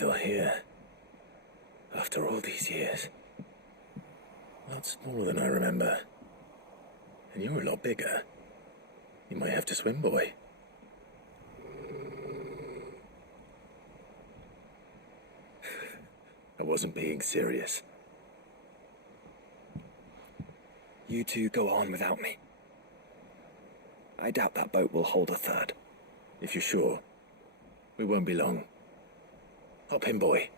still here. After all these years. A lot smaller than I remember. And you're a lot bigger. You might have to swim, boy. I wasn't being serious. You two go on without me. I doubt that boat will hold a third. If you're sure, we won't be long. Hop in, boy.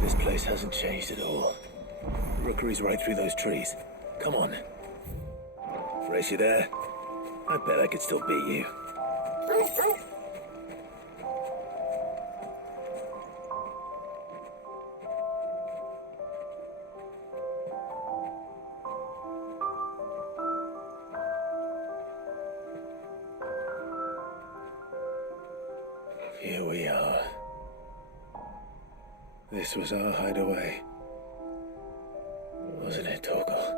This place hasn't changed at all. Rookery's right through those trees. Come on. Race you there? I bet I could still beat you. Here we are. This was our hideaway. Wasn't it, Torgal?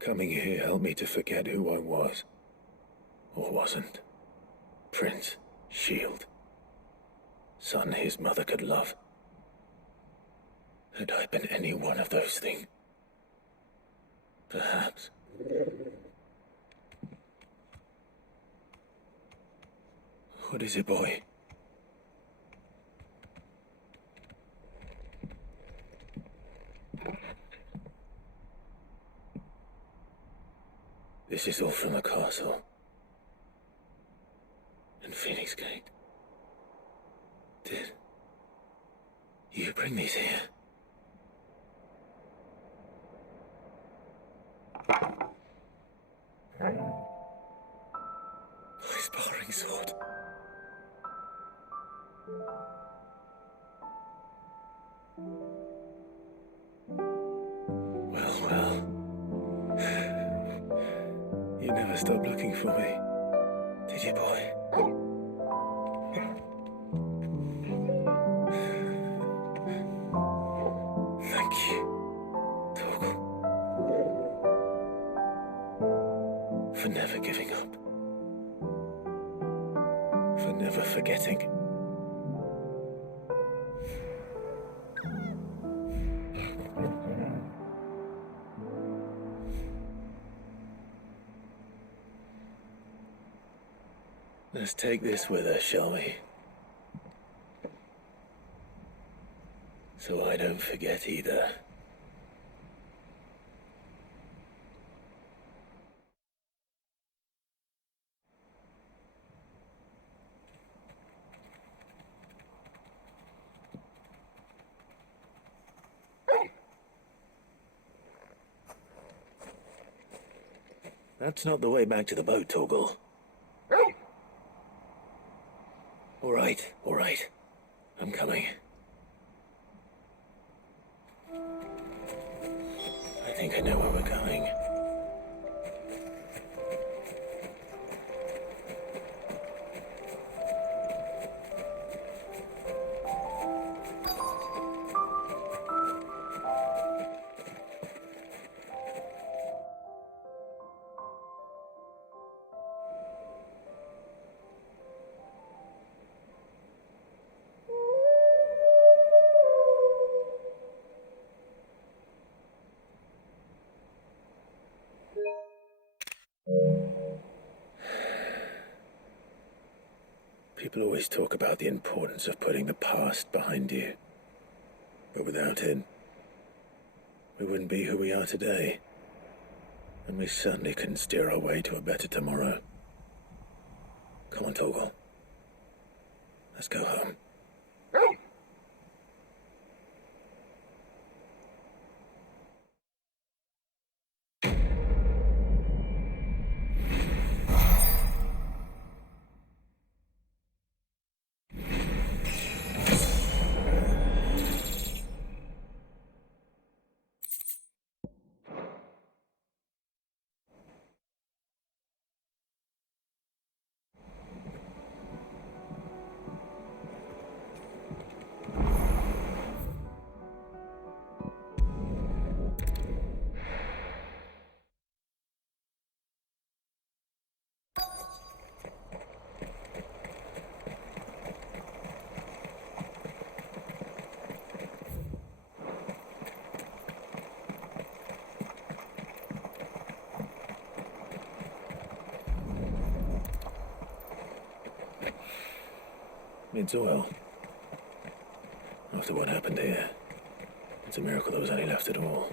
Coming here helped me to forget who I was. Or wasn't. Prince, shield. Son his mother could love. Had I been any one of those things? Perhaps. What is it, boy? This is all from the castle. And Phoenix Gate. Did you bring these here? My sparring sword. Well. You never stopped looking for me, did you, boy? Thank you, Torgal. For never giving up. For never forgetting. Let's take this with us, shall we? So I don't forget either. That's not the way back to the boat, Torgal. All right. I'm coming. I think I know where we're going. People always talk about the importance of putting the past behind you. But without it, we wouldn't be who we are today. And we certainly couldn't steer our way to a better tomorrow. Come on, Torgal. Let's go home. It's oil. After what happened here, it's a miracle there was any left at all.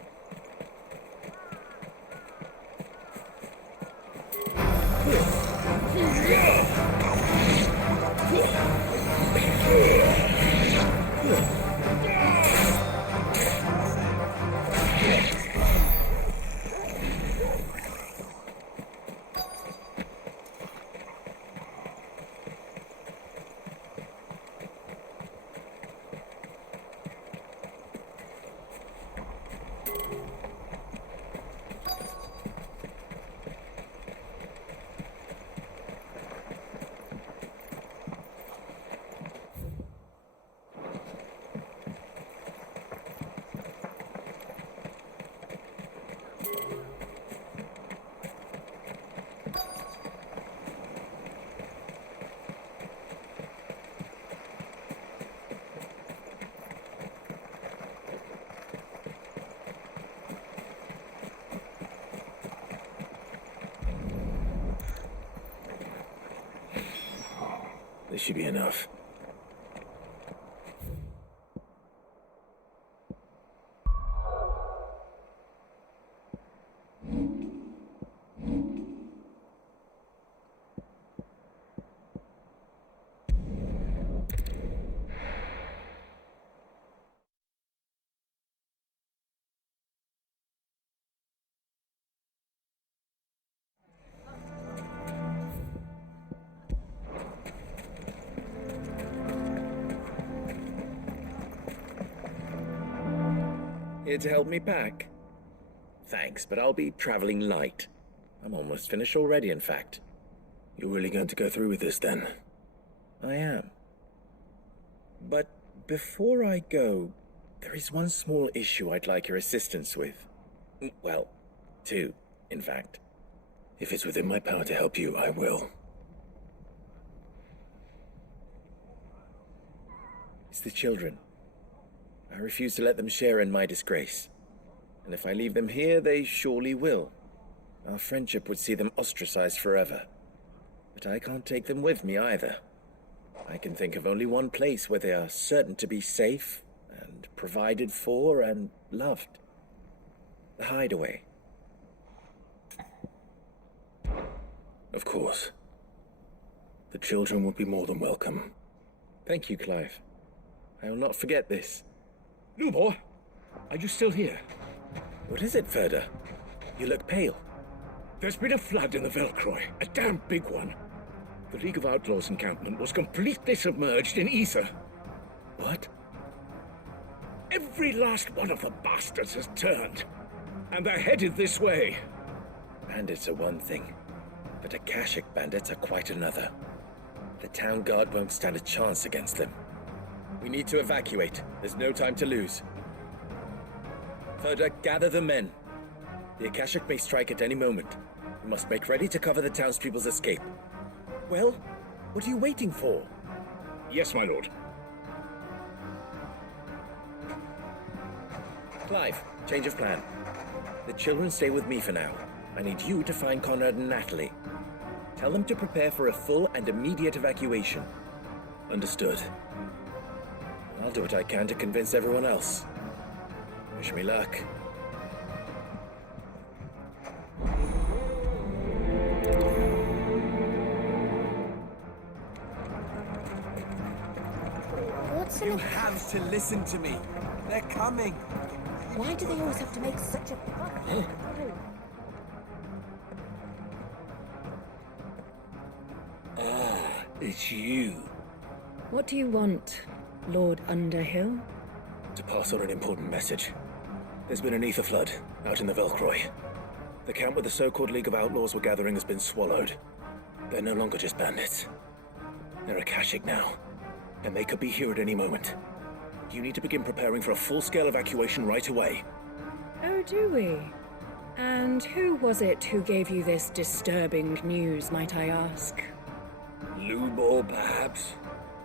This should be enough. Here to help me pack? Thanks, but I'll be traveling light. I'm almost finished already, in fact. You're really going to go through with this, then? I am. But before I go, there is one small issue I'd like your assistance with. Well, two, in fact. If it's within my power to help you, I will. It's the children. I refuse to let them share in my disgrace. And if I leave them here, they surely will. Our friendship would see them ostracized forever. But I can't take them with me either. I can think of only one place where they are certain to be safe and provided for and loved. The hideaway. Of course. The children will be more than welcome. Thank you, Clive. I will not forget this. Lubor, are you still here? What is it, Ferda? You look pale. There's been a flood in the Velcroy, a damn big one. The League of Outlaws encampment was completely submerged in ether. What? Every last one of the bastards has turned, and they're headed this way. Bandits are one thing, but Akashic bandits are quite another. The town guard won't stand a chance against them. We need to evacuate. There's no time to lose. Ferda, gather the men. The Akashic may strike at any moment. We must make ready to cover the townspeople's escape. Well, what are you waiting for? Yes, my lord. Clive, change of plan. The children stay with me for now. I need you to find Conrad and Natalie. Tell them to prepare for a full and immediate evacuation. Understood. I'll do what I can to convince everyone else. Wish me luck. What's in You a... have to listen to me. They're coming. Why do they always have to make such a... It's you. What do you want, Lord Underhill? To pass on an important message. There's been an ether flood out in the Velcroy. The camp where the so-called League of Outlaws were gathering has been swallowed. They're no longer just bandits. They're Akashic now, and they could be here at any moment. You need to begin preparing for a full-scale evacuation right away. Oh, do we? And who was it who gave you this disturbing news, might I ask? Lubor, perhaps?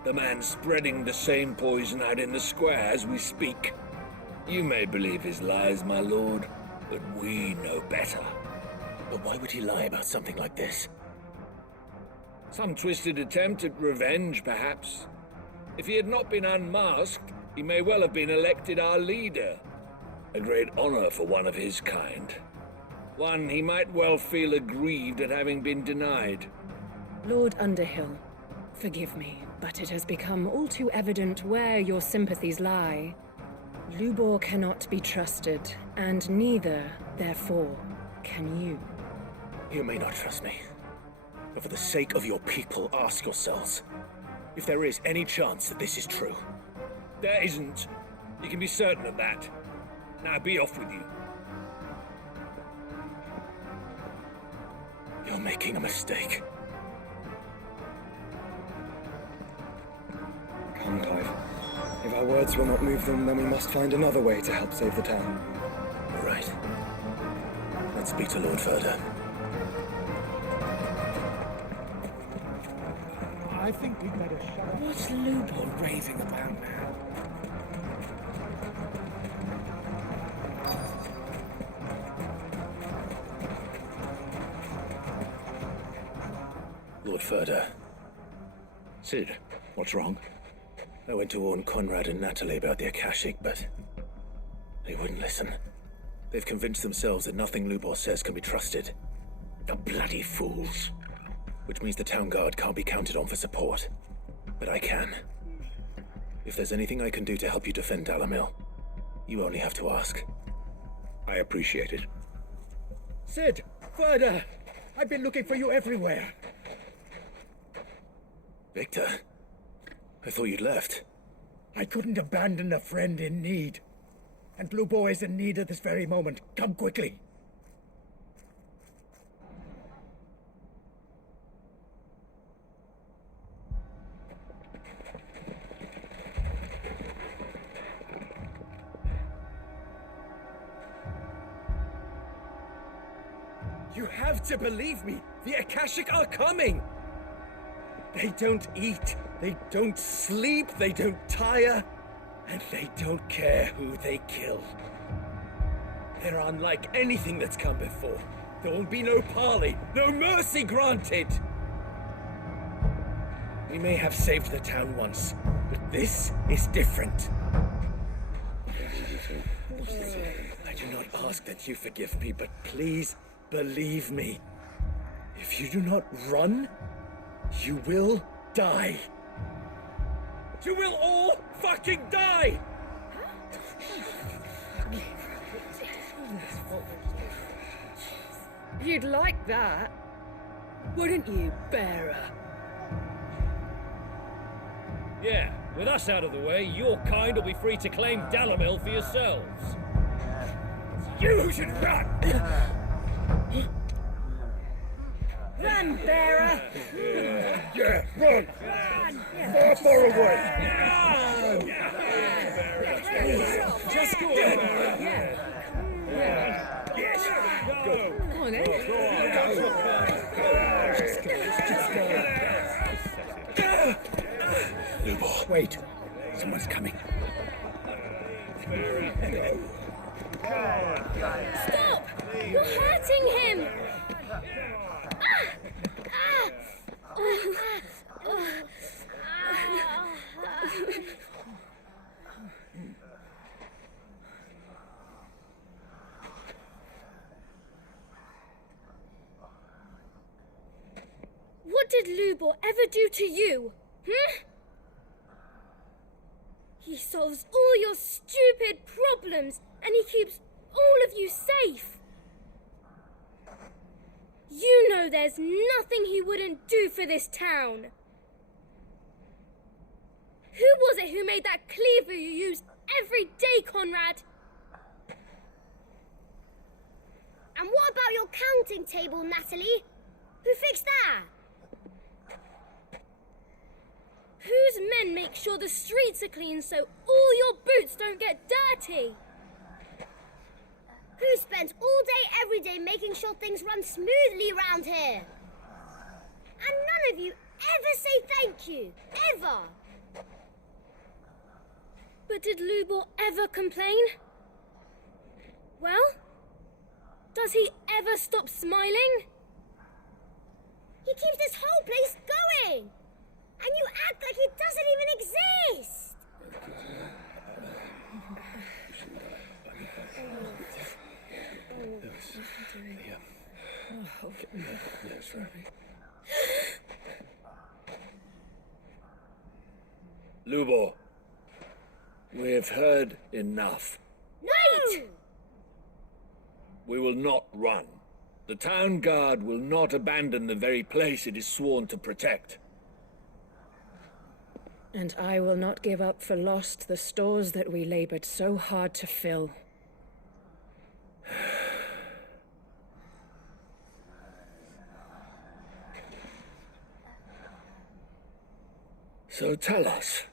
The man spreading the same poison out in the square as we speak. You may believe his lies, my lord, but we know better. But why would he lie about something like this? Some twisted attempt at revenge, perhaps. If he had not been unmasked, he may well have been elected our leader. A great honor for one of his kind. One he might well feel aggrieved at having been denied. Lord Underhill, forgive me, but it has become all too evident where your sympathies lie. Lubor cannot be trusted, and neither, therefore, can you. You may not trust me, but for the sake of your people, ask yourselves if there is any chance that this is true. There isn't. You can be certain of that. Now be off with you. You're making a mistake. Come, Clive. If our words will not move them, then we must find another way to help save the town. All right. Let's speak to Lord Ferda. I think we'd better shut up. What's Lubor raving about now? Lord Ferda. Sid, what's wrong? I went to warn Conrad and Natalie about the Akashic, but they wouldn't listen. They've convinced themselves that nothing Lubor says can be trusted. The bloody fools. Which means the town guard can't be counted on for support. But I can. If there's anything I can do to help you defend Dalamil, you only have to ask. I appreciate it. Sid! Ferda! I've been looking for you everywhere. Victor, I thought you'd left. I couldn't abandon a friend in need. And Lubor is in need at this very moment. Come quickly. You have to believe me! The Akashic are coming! They don't eat, they don't sleep, they don't tire, and they don't care who they kill. They're unlike anything that's come before. There will be no parley, no mercy granted! We may have saved the town once, but this is different. I do not ask that you forgive me, but please believe me. If you do not run, you will die. You will all fucking die! You'd like that, wouldn't you, Bearer? Yeah, with us out of the way, your kind will be free to claim Dalamil for yourselves. You should run! Run, Bearer! Yeah, run! Far, far away! Just go Yes! Go! Come on, then. Lubor. Wait, someone's coming. Stop! You're hurting him! What did Lubor ever do to you? He solves all your stupid problems, and he keeps all of you safe. You know there's nothing he wouldn't do for this town. Who was it who made that cleaver you use every day, Conrad? And what about your counting table, Natalie? Who fixed that? Whose men make sure the streets are clean so all your boots don't get dirty? Who spends all day every day making sure things run smoothly around here? And none of you ever say thank you, ever. But did Lubor ever complain? Well, does he ever stop smiling? He keeps this whole place going! And you act like it doesn't even exist! Lubor, we've heard enough. Wait! We will not run. The town guard will not abandon the very place it is sworn to protect. And I will not give up for lost the stores that we labored so hard to fill. So tell us,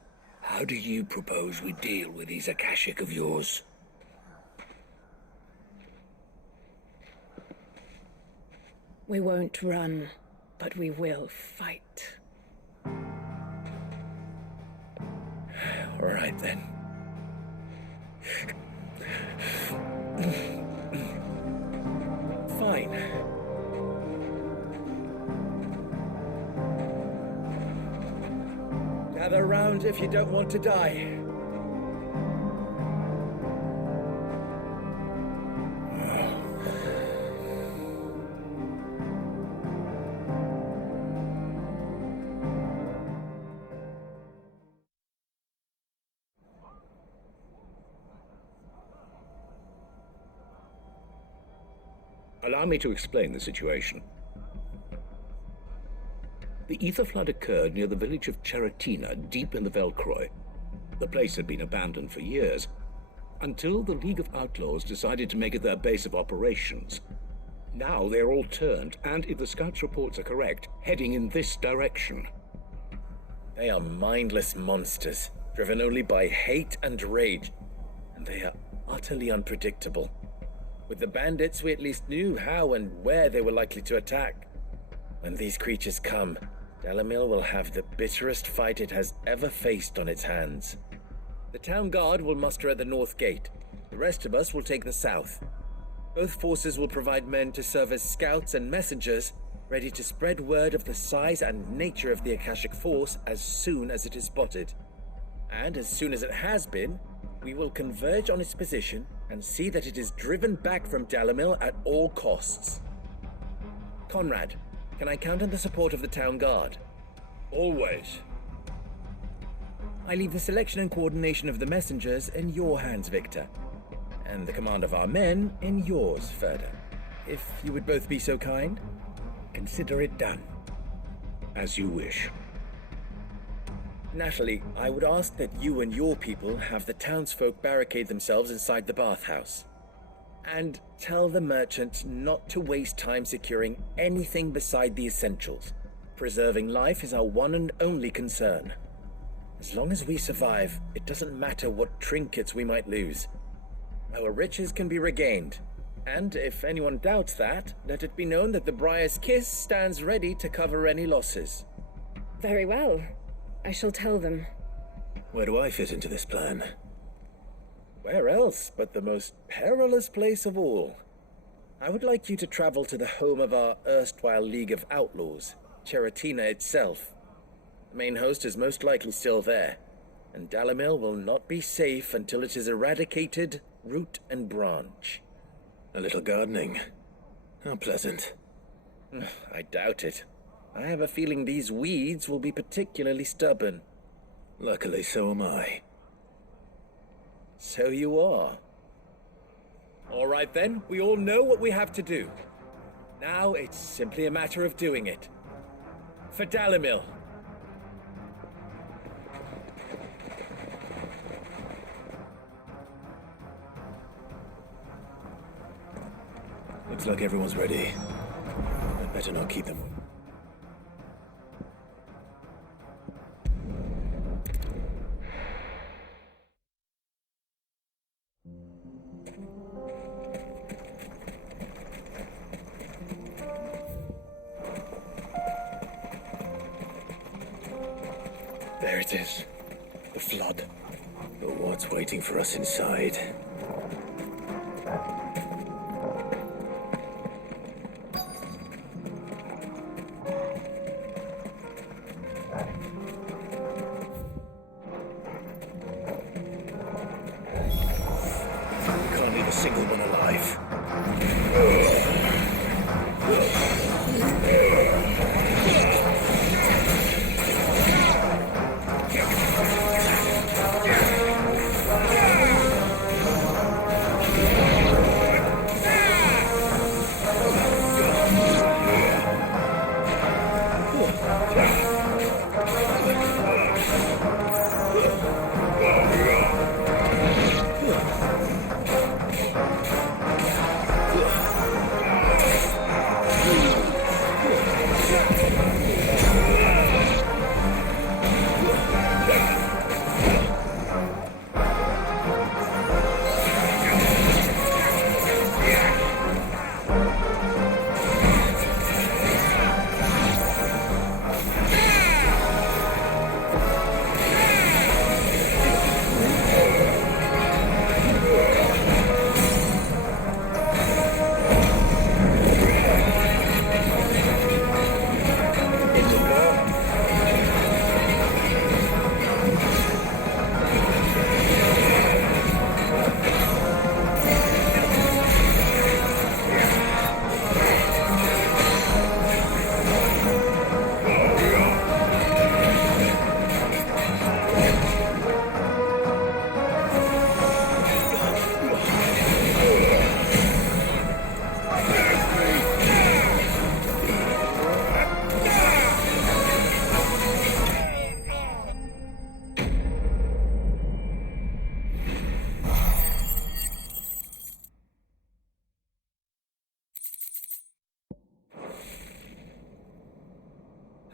how do you propose we deal with these Akashic of yours? We won't run, but we will fight. All right, then. Fine. Gather round if you don't want to die. Allow me to explain the situation. The ether flood occurred near the village of Cheratina, deep in the Velcroy. The place had been abandoned for years, until the League of Outlaws decided to make it their base of operations. Now they're all turned, and if the scouts' reports are correct, heading in this direction. They are mindless monsters, driven only by hate and rage, and they are utterly unpredictable. With the bandits, we at least knew how and where they were likely to attack. When these creatures come, Dalamil will have the bitterest fight it has ever faced on its hands. The town guard will muster at the north gate. The rest of us will take the south. Both forces will provide men to serve as scouts and messengers, ready to spread word of the size and nature of the Akashic force as soon as it is spotted. And as soon as it has been, we will converge on its position and see that it is driven back from Dalamil at all costs. Conrad, can I count on the support of the town guard? Always. I leave the selection and coordination of the messengers in your hands, Victor. And the command of our men in yours, Ferda. If you would both be so kind. Consider it done. As you wish. Natalie, I would ask that you and your people have the townsfolk barricade themselves inside the bathhouse. And tell the merchant not to waste time securing anything beside the essentials. Preserving life is our one and only concern. As long as we survive, it doesn't matter what trinkets we might lose. Our riches can be regained. And if anyone doubts that, let it be known that the Briar's Kiss stands ready to cover any losses. Very well. I shall tell them. Where do I fit into this plan? Where else but the most perilous place of all? I would like you to travel to the home of our erstwhile League of Outlaws, Cheratina itself. The main host is most likely still there, and Dalamil will not be safe until it is eradicated, root and branch. A little gardening. How pleasant. I doubt it. I have a feeling these weeds will be particularly stubborn. Luckily, so am I. So you are. All right then, we all know what we have to do. Now it's simply a matter of doing it. For Dalimil. Looks like everyone's ready. I'd better not keep them. There it is. The flood. But what's waiting for us inside? Can't leave a single one alive.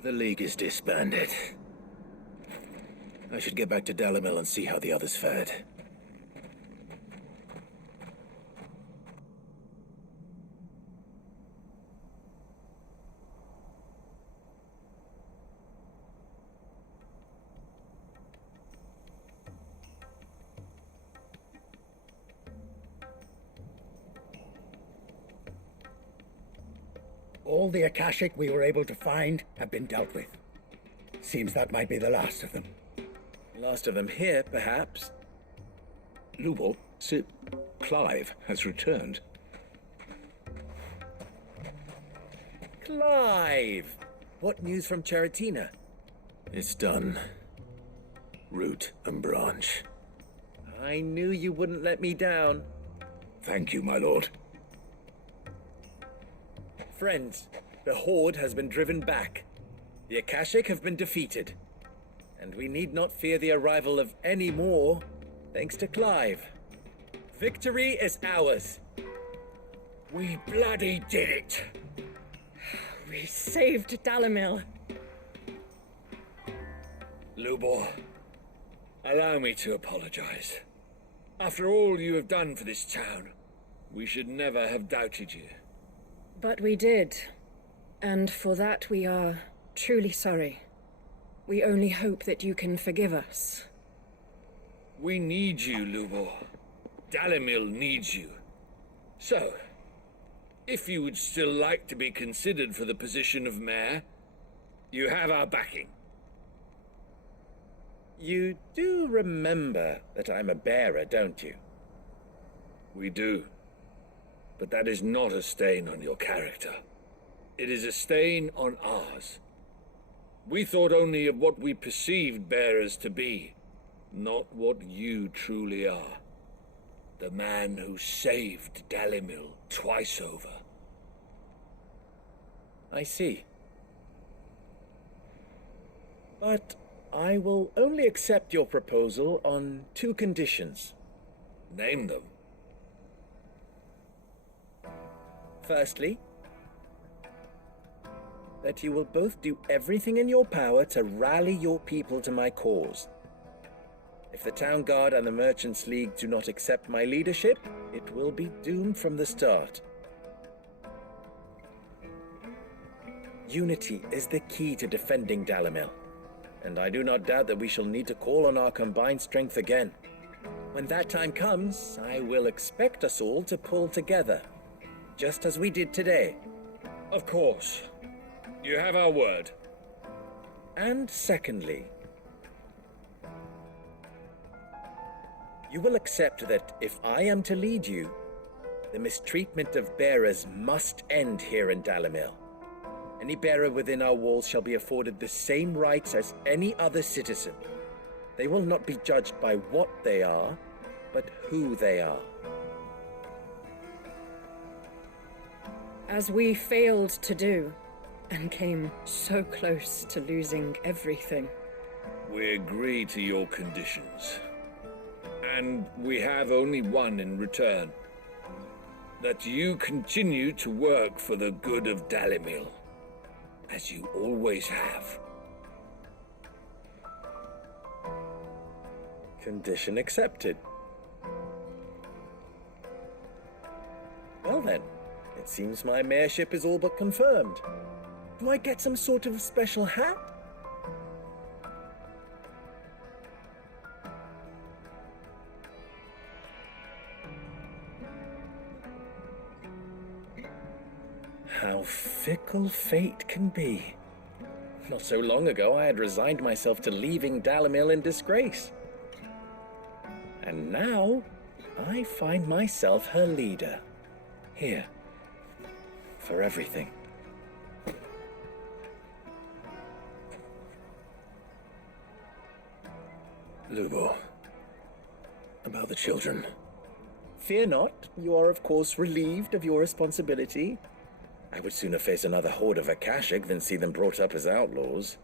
The League is disbanded. I should get back to Dalimil and see how the others fared. All the Akashic we were able to find have been dealt with. Seems that might be the last of them. Last of them here, perhaps. Lubor, Sir Clive has returned. Clive! What news from Charatina? It's done. Root and branch. I knew you wouldn't let me down. Thank you, my lord. Friends, the Horde has been driven back. The Akashic have been defeated. And we need not fear the arrival of any more, thanks to Clive. Victory is ours. We bloody did it! We saved Dalimil. Lubor, allow me to apologize. After all you have done for this town, we should never have doubted you. But we did. And for that we are truly sorry. We only hope that you can forgive us. We need you, Lubor. Dalimil needs you. So, if you would still like to be considered for the position of mayor, you have our backing. You do remember that I'm a bearer, don't you? We do. But that is not a stain on your character. It is a stain on ours. We thought only of what we perceived bearers to be, not what you truly are. The man who saved Dalimil twice over. I see. But I will only accept your proposal on 2 conditions. Name them. Firstly, that you will both do everything in your power to rally your people to my cause. If the Town Guard and the Merchants League do not accept my leadership, it will be doomed from the start. Unity is the key to defending Dalimil, and I do not doubt that we shall need to call on our combined strength again. When that time comes, I will expect us all to pull together, just as we did today. Of course. You have our word. And secondly, you will accept that if I am to lead you, the mistreatment of bearers must end here in Dalimil. Any bearer within our walls shall be afforded the same rights as any other citizen. They will not be judged by what they are, but who they are. As we failed to do, and came so close to losing everything. We agree to your conditions. And we have only one in return. That you continue to work for the good of Dalimil, as you always have. Condition accepted. Well then, it seems my mayorship is all but confirmed. Do I get some sort of special hat? How fickle fate can be. Not so long ago, I had resigned myself to leaving Dalimil in disgrace. And now, I find myself her leader. Here. For everything. Lubor. About the children. Fear not. You are, of course, relieved of your responsibility. I would sooner face another horde of Akashic than see them brought up as outlaws.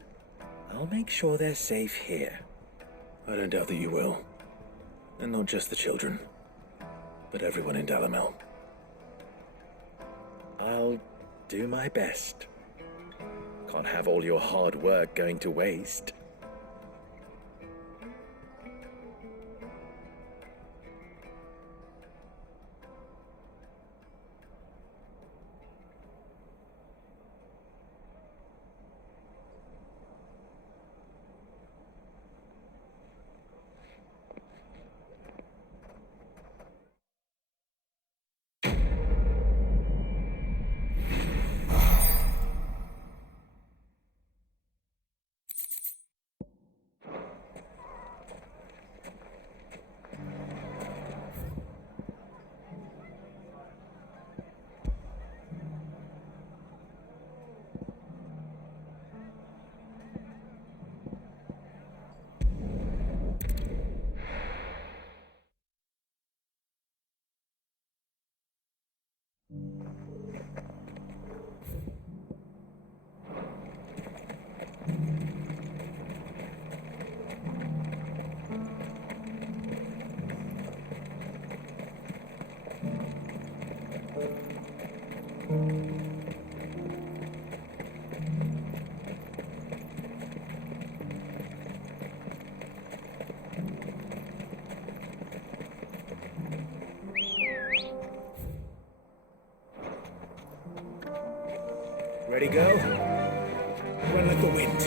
I'll make sure they're safe here. I don't doubt that you will. And not just the children, but everyone in Dalimil. I'll do my best. Can't have all your hard work going to waste. Ready, go? Run like the wind.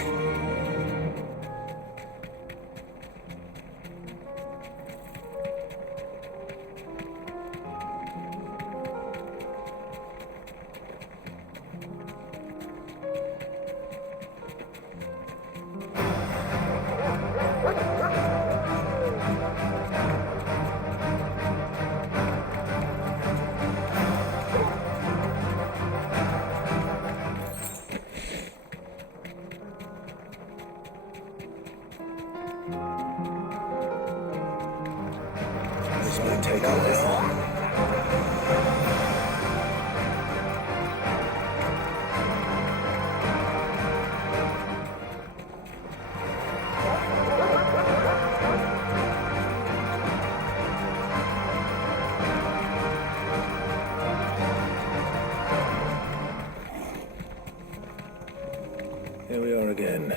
again.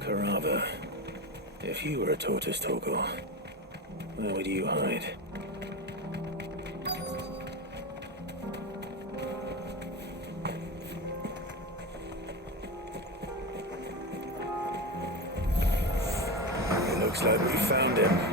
Carava, if you were a tortoise talker, where would you hide? It looks like we found him.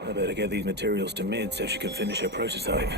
I better get these materials to Mid so she can finish her prototype.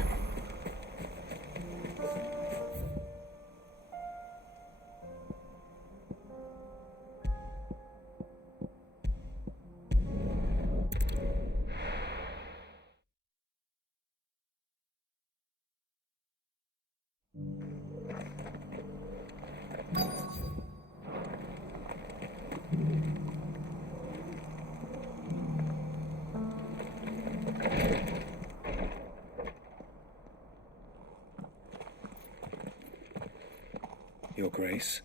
Your Grace,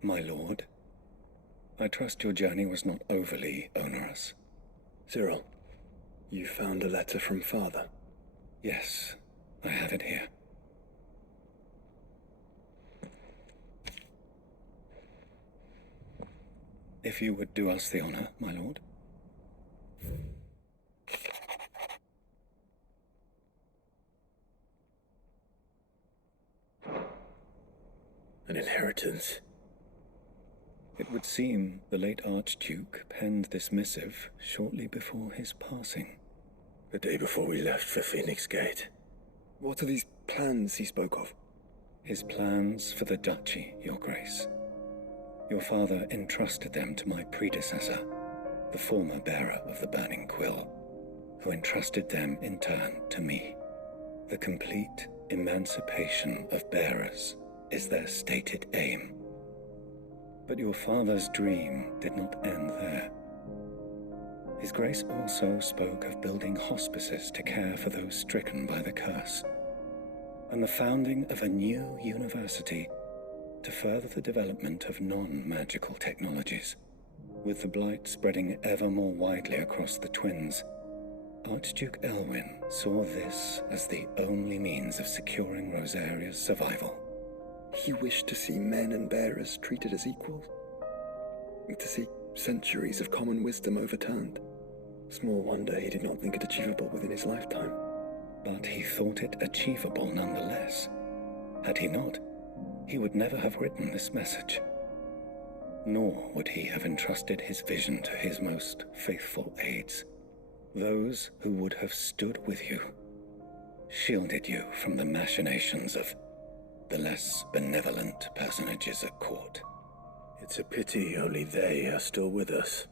my lord, I trust your journey was not overly onerous. Cyril, you found a letter from Father? Yes, I have it here. If you would do us the honor, my lord. An inheritance. It would seem the late Archduke penned this missive shortly before his passing. The day before we left for Phoenix Gate. What are these plans he spoke of? His plans for the duchy, Your Grace. Your father entrusted them to my predecessor, the former bearer of the Burning Quill, who entrusted them in turn to me. The complete emancipation of bearers is their stated aim. But your father's dream did not end there. His Grace also spoke of building hospices to care for those stricken by the curse, and the founding of a new university to further the development of non-magical technologies. With the blight spreading ever more widely across the twins, Archduke Elwyn saw this as the only means of securing Rosaria's survival. He wished to see men and bearers treated as equals? To see centuries of common wisdom overturned? Small wonder he did not think it achievable within his lifetime. But he thought it achievable nonetheless. Had he not, he would never have written this message. Nor would he have entrusted his vision to his most faithful aides, those who would have stood with you, shielded you from the machinations of the less benevolent personages at court. It's a pity only they are still with us.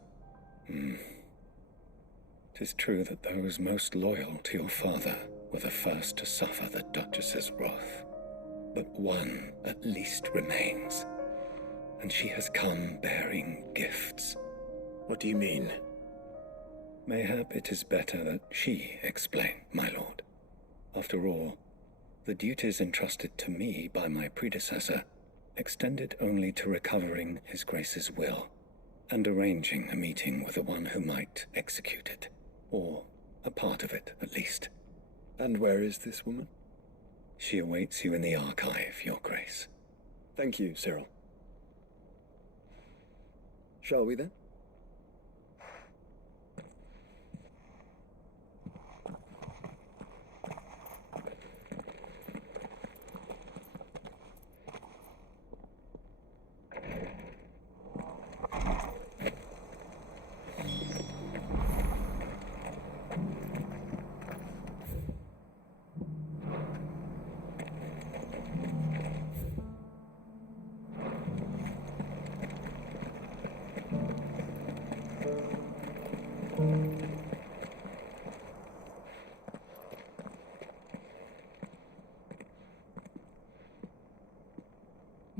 'Tis true that those most loyal to your father were the first to suffer the Duchess's wrath. But one at least remains, and she has come bearing gifts. What do you mean? Mayhap it is better that she explain, my lord. After all, the duties entrusted to me by my predecessor extended only to recovering His Grace's will and arranging a meeting with the one who might execute it, or a part of it at least. And where is this woman? She awaits you in the archive, Your Grace. Thank you, Cyril. Shall we then?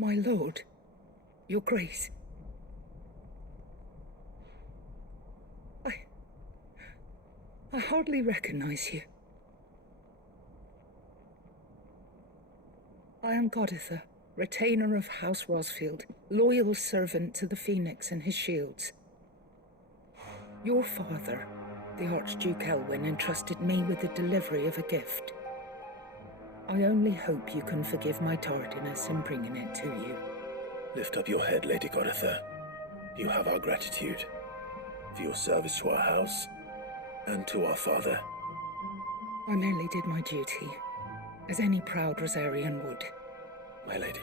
My lord, your grace. I hardly recognize you. I am Goditha, retainer of House Rosfield, loyal servant to the Phoenix and his shields. Your father, the Archduke Elwyn, entrusted me with the delivery of a gift. I only hope you can forgive my tardiness in bringing it to you. Lift up your head, Lady Goditha. You have our gratitude for your service to our house and to our father. I merely did my duty, as any proud Rosarian would. My lady,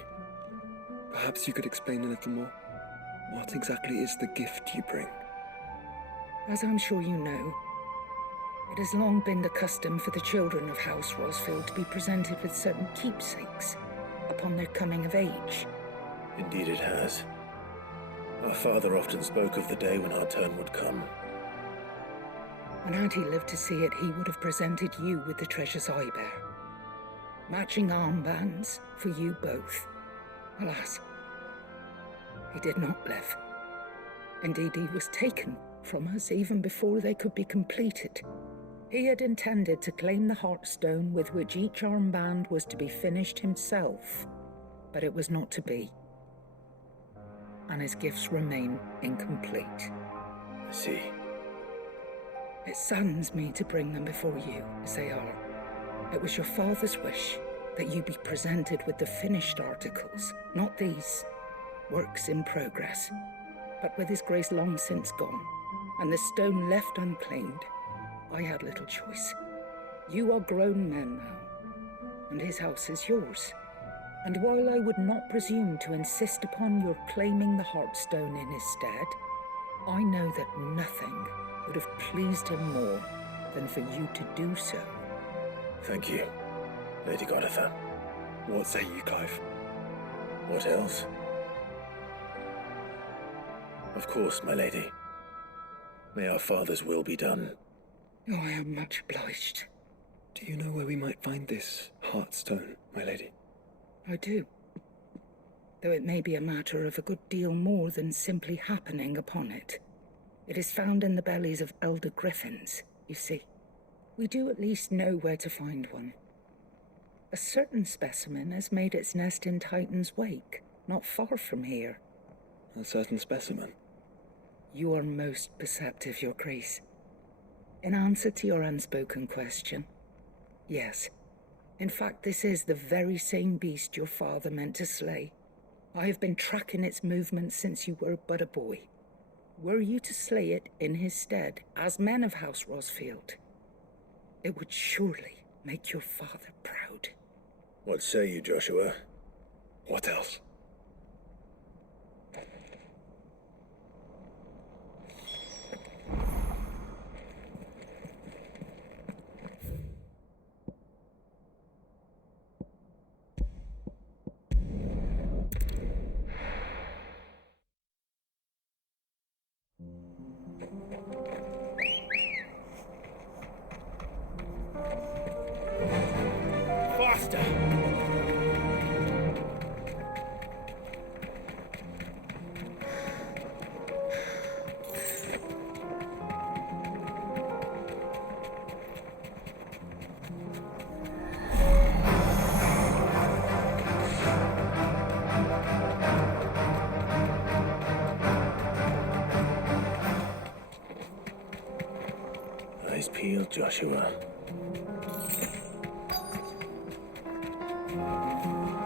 perhaps you could explain a little more. What exactly is the gift you bring? As I'm sure you know, it has long been the custom for the children of House Rosfield to be presented with certain keepsakes upon their coming of age. Indeed it has. Our father often spoke of the day when our turn would come. And had he lived to see it, he would have presented you with the treasures I bear. Matching armbands for you both. Alas, he did not live. Indeed, he was taken from us even before they could be completed. He had intended to claim the Heartstone with which each armband was to be finished himself, but it was not to be. And his gifts remain incomplete. I see. It saddens me to bring them before you, as they are. It was your father's wish that you be presented with the finished articles, not these works in progress. But with his grace long since gone, and the stone left unclaimed, I had little choice. You are grown men now, and his house is yours. And while I would not presume to insist upon your claiming the Heartstone in his stead, I know that nothing would have pleased him more than for you to do so. Thank you, Lady Goditha. What say you, Clive? What else? Of course, my lady. May our father's will be done. Oh, I am much obliged. Do you know where we might find this Heartstone, my lady? I do. Though it may be a matter of a good deal more than simply happening upon it. It is found in the bellies of elder griffins, you see. We do at least know where to find one. A certain specimen has made its nest in Titan's Wake, not far from here. A certain specimen? You are most perceptive, Your Grace. In answer to your unspoken question, yes. In fact, this is the very same beast your father meant to slay. I have been tracking its movements since you were but a boy. Were you to slay it in his stead, as men of House Rosfield, it would surely make your father proud. What say you, Joshua? What else? Eyes peeled, Joshua.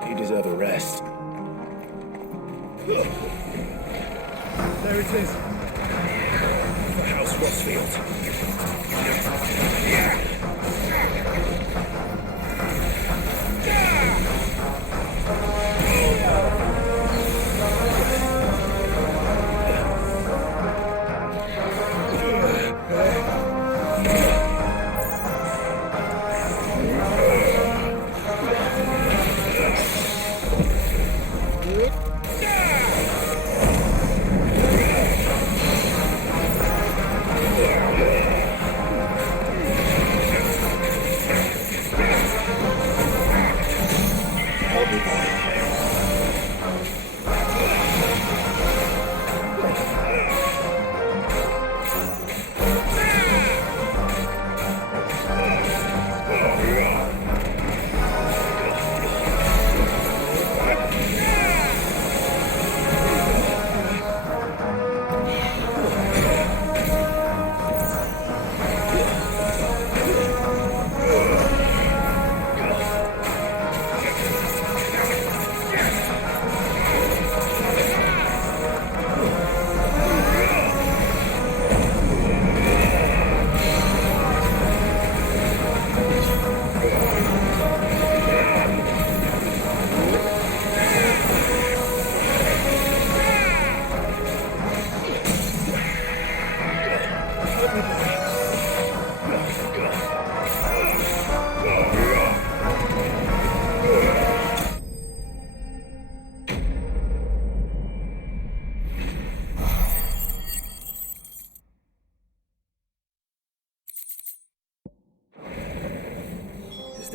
You deserve a rest. There it is. For House Rosfield.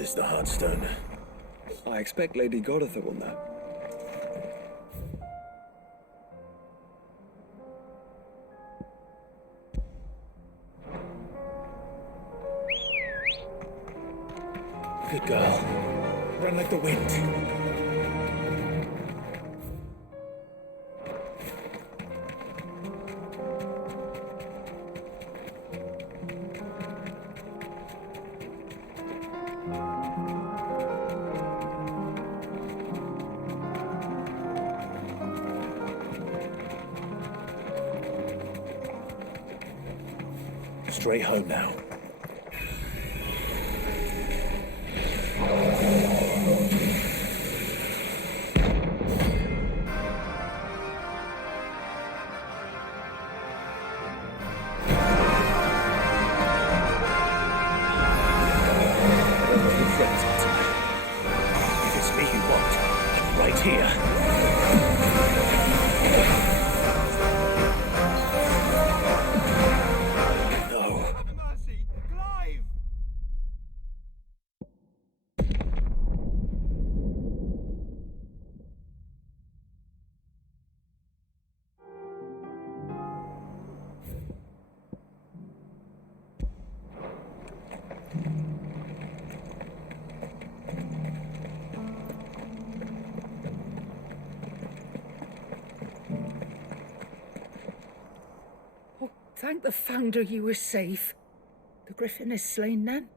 is the Heartstone? I expect Lady Goditha will know. Good girl. Run like the wind. Straight home now. Thank the Founder you were safe. The Griffin is slain then?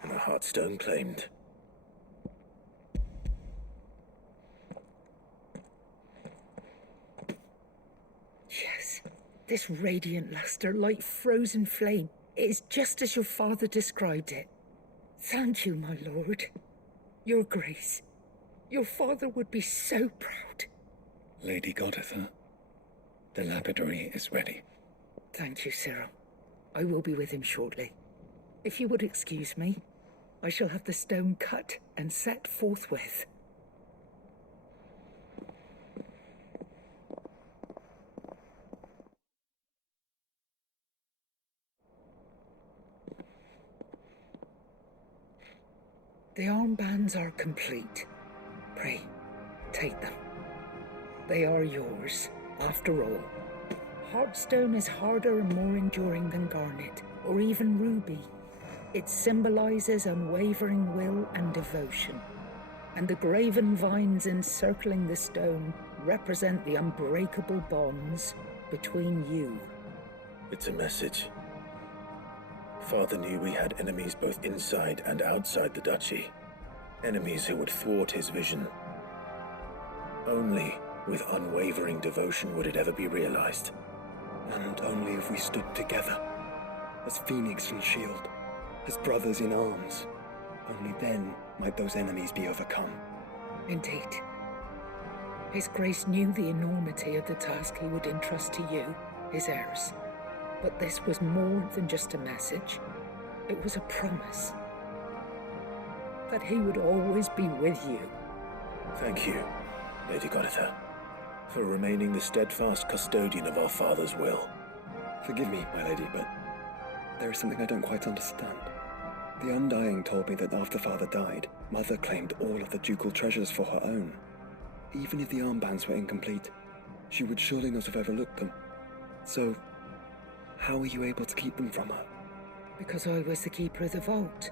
And the Heartstone claimed. Yes. This radiant luster, like frozen flame, it is just as your father described it. Thank you, my lord. Your Grace. Your father would be so proud. Lady Goditha, the lapidary is ready. Thank you, Cyril. I will be with him shortly. If you would excuse me, I shall have the stone cut and set forthwith. The armbands are complete. Pray, take them. They are yours, after all. Heartstone is harder and more enduring than garnet, or even ruby. It symbolizes unwavering will and devotion, and the graven vines encircling the stone represent the unbreakable bonds between you. It's a message. Father knew we had enemies both inside and outside the duchy. Enemies who would thwart his vision. Only with unwavering devotion would it ever be realized. And only if we stood together, as Phoenix and Shield, as brothers in arms, only then might those enemies be overcome. Indeed. His Grace knew the enormity of the task he would entrust to you, his heirs. But this was more than just a message. It was a promise. That he would always be with you. Thank you, Lady Goditha, for remaining the steadfast custodian of our father's will. Forgive me, my lady, but there is something I don't quite understand. The Undying told me that after Father died, Mother claimed all of the ducal treasures for her own. Even if the armbands were incomplete, she would surely not have overlooked them. So, how were you able to keep them from her? Because I was the keeper of the vault.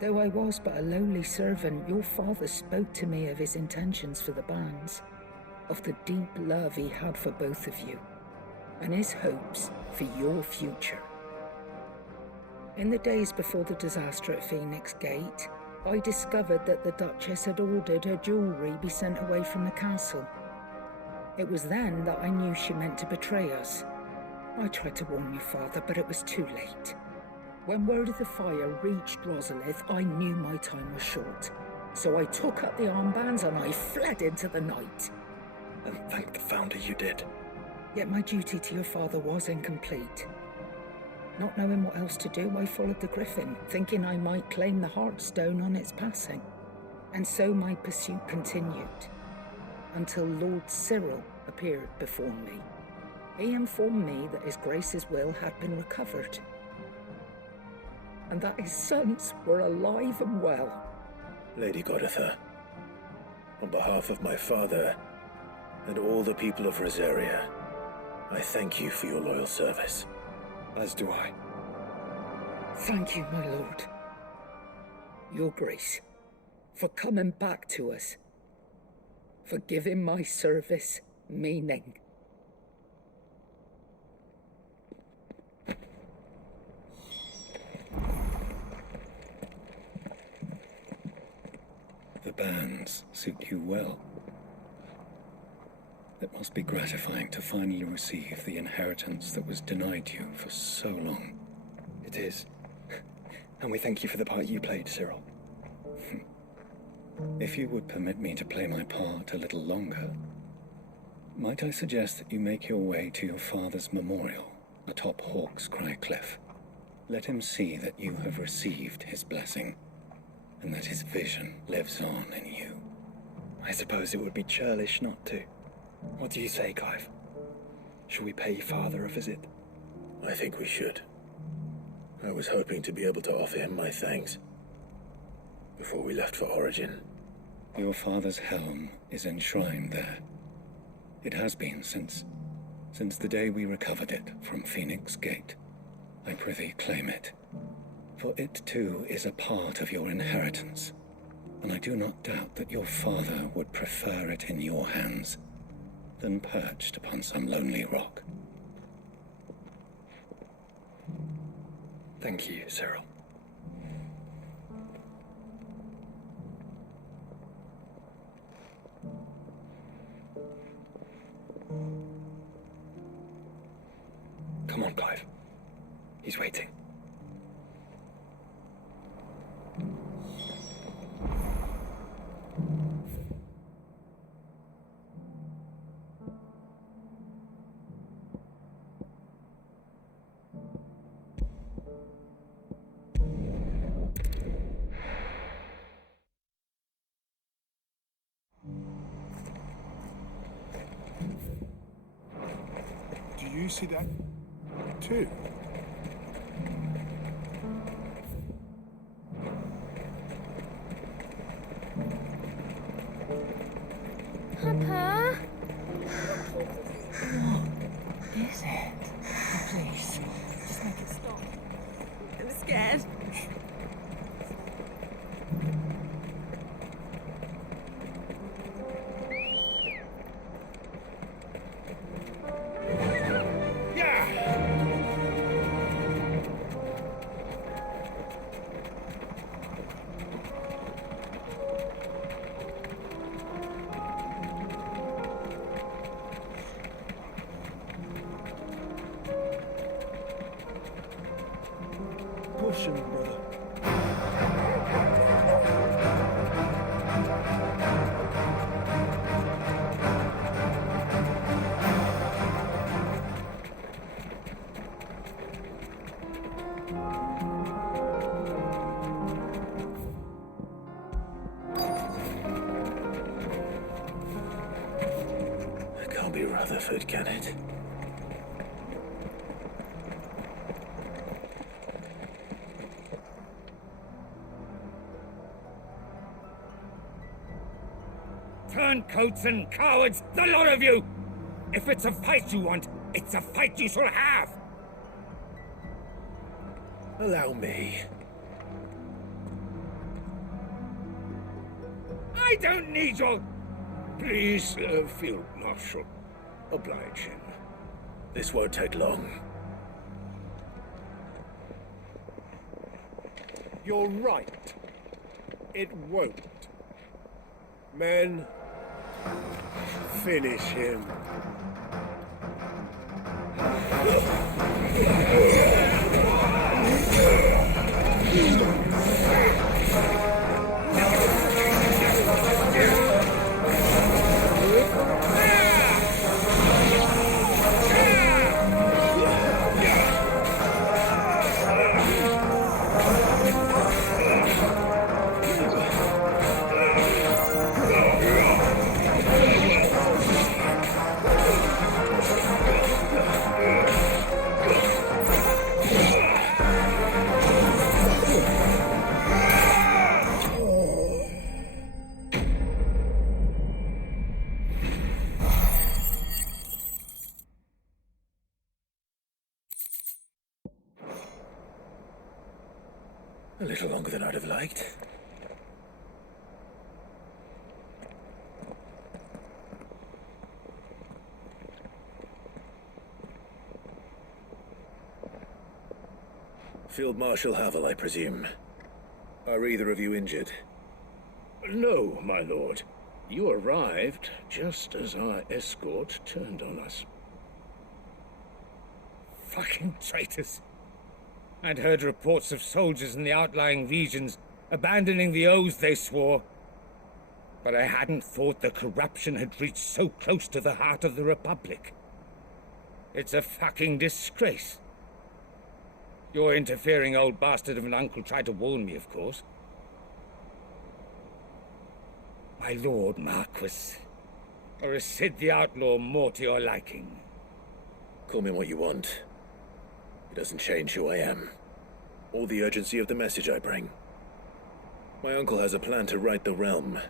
Though I was but a lowly servant, your father spoke to me of his intentions for the bands, of the deep love he had for both of you, and his hopes for your future. In the days before the disaster at Phoenix Gate, I discovered that the Duchess had ordered her jewelry be sent away from the castle. It was then that I knew she meant to betray us. I tried to warn your father, but it was too late. When word of the fire reached Rosalith, I knew my time was short. So I took up the armbands and I fled into the night. And thank the Founder you did. Yet my duty to your father was incomplete. Not knowing what else to do, I followed the Griffin, thinking I might claim the Heartstone on its passing. And so my pursuit continued, until Lord Cyril appeared before me. He informed me that His Grace's will had been recovered. and that his sons were alive and well. Lady Goditha, on behalf of my father and all the people of Rosaria, I thank you for your loyal service. As do I. Thank you, my lord. Your Grace, for coming back to us, for giving my service meaning. The bands suit you well. It must be gratifying to finally receive the inheritance that was denied you for so long. It is. And we thank you for the part you played, Cyril. If you would permit me to play my part a little longer, might I suggest that you make your way to your father's memorial atop Hawk's Cry Cliff? Let him see that you have received his blessing, and that his vision lives on in you. I suppose it would be churlish not to. What do you say, Clive? Shall we pay father a visit? I think we should. I was hoping to be able to offer him my thanks before we left for Origin. Your father's helm is enshrined there. It has been since the day we recovered it from Phoenix Gate. I prithee claim it, for it too is a part of your inheritance, and I do not doubt that your father would prefer it in your hands than perched upon some lonely rock. Thank you, Cyril. Come on, Clive. He's waiting. Do you see that too? Papa? What is it? Oh, please, just make it stop. I'm scared. Push him, brother. It can't be Rutherford, can it? Turncoats and cowards, the lot of you! If it's a fight you want, it's a fight you shall have! Allow me. I don't need your... Please, Field Marshal. Oblige him. This won't take long. You're right. It won't. Men, finish him. A little longer than I'd have liked. Field Marshal Havel, I presume. Are either of you injured? No, my lord. You arrived just as our escort turned on us. Fucking traitors. I'd heard reports of soldiers in the outlying regions abandoning the oaths they swore. But I hadn't thought the corruption had reached so close to the heart of the Republic. It's a fucking disgrace. Your interfering old bastard of an uncle tried to warn me, of course. My lord Marquis, or is Sid the Outlaw more to your liking? Call me what you want. It doesn't change who I am, or the urgency of the message I bring. My uncle has a plan to right the realm,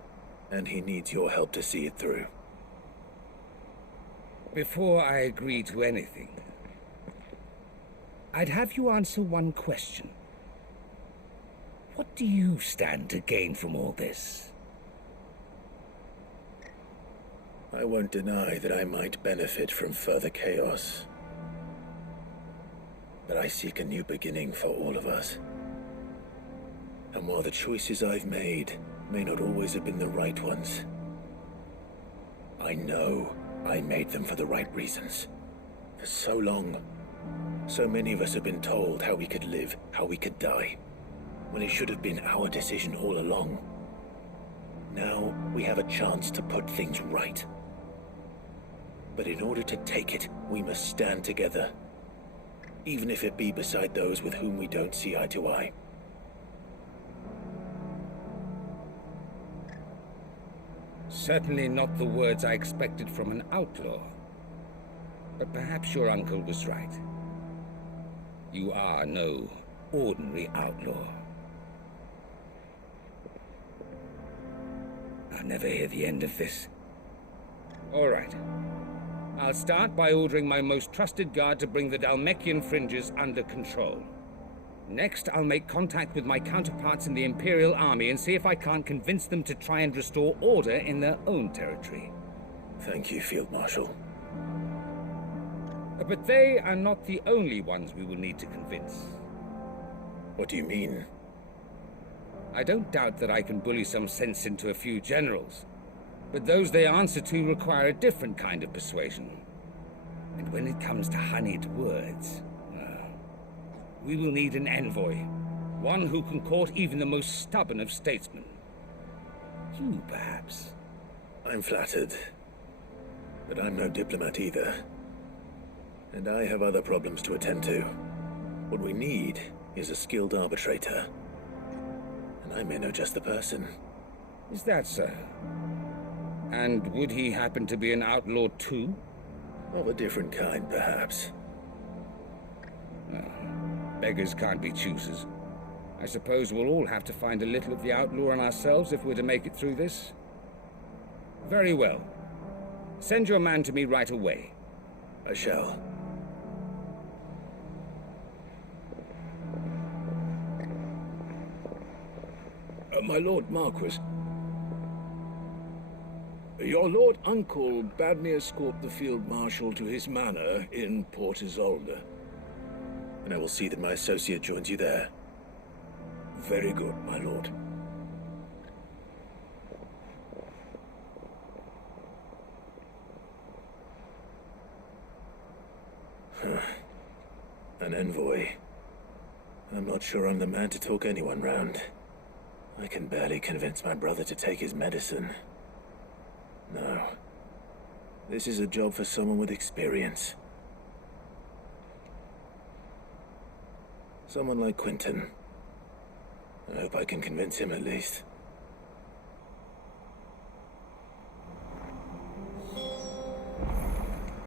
and he needs your help to see it through. Before I agree to anything, I'd have you answer one question. What do you stand to gain from all this? I won't deny that I might benefit from further chaos. But I seek a new beginning for all of us. And while the choices I've made may not always have been the right ones, I know I made them for the right reasons. For so long, so many of us have been told how we could live, how we could die, when it should have been our decision all along. Now we have a chance to put things right. But in order to take it, we must stand together, even if it be beside those with whom we don't see eye to eye. Certainly not the words I expected from an outlaw. But perhaps your uncle was right. You are no ordinary outlaw. I'll never hear the end of this. All right. I'll start by ordering my most trusted guard to bring the Dhalmekian fringes under control. Next, I'll make contact with my counterparts in the Imperial Army and see if I can't convince them to try and restore order in their own territory. Thank you, Field Marshal. But they are not the only ones we will need to convince. What do you mean? I don't doubt that I can bully some sense into a few generals. But those they answer to require a different kind of persuasion. And when it comes to honeyed words, we will need an envoy. One who can court even the most stubborn of statesmen. You, perhaps. I'm flattered. But I'm no diplomat either. And I have other problems to attend to. What we need is a skilled arbitrator. And I may know just the person. Is that so? And would he happen to be an outlaw too? Of a different kind, perhaps. Beggars can't be choosers. I suppose we'll all have to find a little of the outlaw in ourselves if we're to make it through this. Very well. Send your man to me right away. I shall. My Lord Marquis, your Lord Uncle bade me escort the Field Marshal to his manor in Port Isolde. And I will see that my associate joins you there. Very good, my lord. An envoy. I'm not sure I'm the man to talk anyone round. I can barely convince my brother to take his medicine. No. This is a job for someone with experience. Someone like Quentin. I hope I can convince him at least.